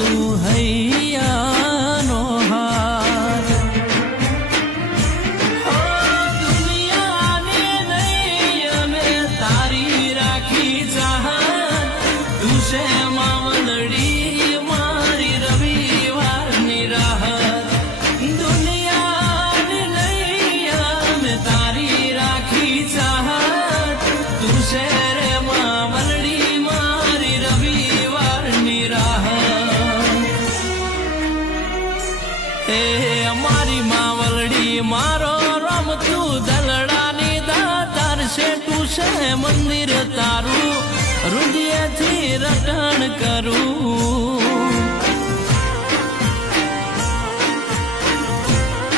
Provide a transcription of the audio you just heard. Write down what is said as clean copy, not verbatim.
તું હૈયાનો હાર દુનિયાને નહીં અમે તારી રાખી ચાહત તું છે માવલડી મારી રવિવારની રાહત દુનિયાને નહીં અમે તારી રાખી ચાહત તું છે રે માવલડી મારી રવિવારની રાહત એ અમારી માવલડી મારો રમતું દલડાની દાતાર છે તું છે મંદિર તારું હૃદયથી રટણ કરું